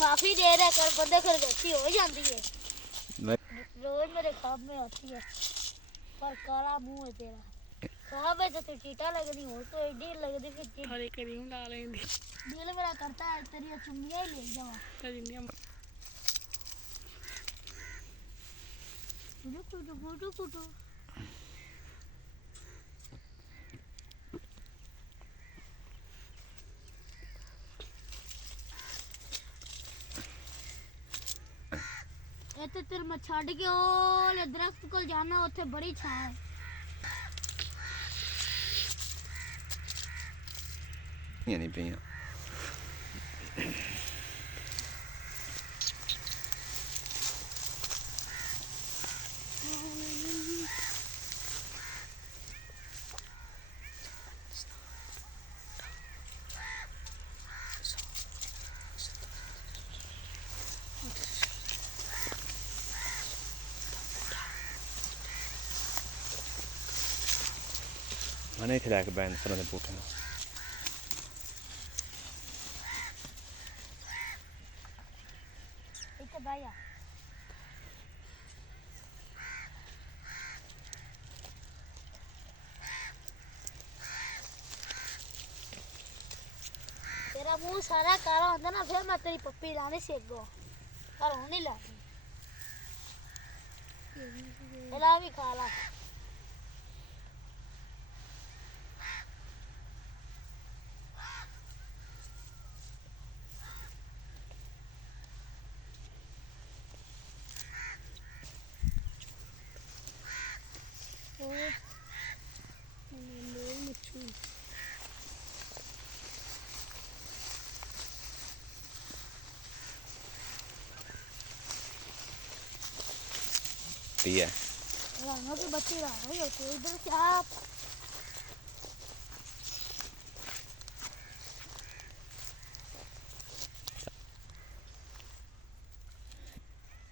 माफी दे रहा कर बंदे कर गलती हो जाती है रोज मेरे ख्वाब में आती है पर काला मुंह है तेरा ख्वाब है तो चीटा लगनी हो तो एडी लगदी फिर थोड़ी क्रीम ला लेंदी दिल मेरा करता है तेरी चुम्मियां ही ले जावा तेरी कुटू कुटू ਇੱਥੇ ਤੇਰ ਮੈਂ ਛੱਡ ਕੇ ਉਹ ਦਰਖਤ ਕੋਲ ਜਾਣਾ ਉੱਥੇ ਬੜੀ ਛਾਂ ਹੈ ਇਹ ਨਹੀਂ ਪਈਆਂ मैंने इतने लैके बैन सर बूटे ना तेरा मुंह सारा काला होता ना फिर मैं तेरी पप्पी लाने सेगो पर हूं नहीं लानी एला भी खा ला है रानों की बच्ची ला रही होती है इधर से आप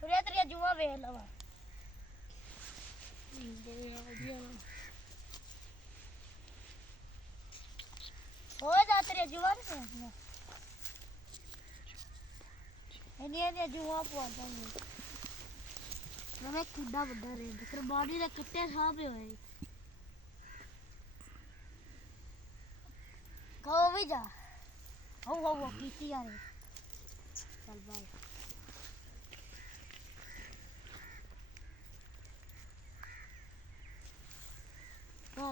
सूर्या तेरी जुआ वेख लवा हो जा तेरी जुआ नहीं इन्हें जुआ पवा देंगे मैं किड्डा बड़ा रेंद फिर बॉडी दे किट्टे साहब होए कहो भी जा हो कीती यार चल बाय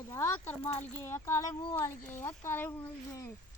जा करमाल गए काले मुंह वाले गए काले मुंह गए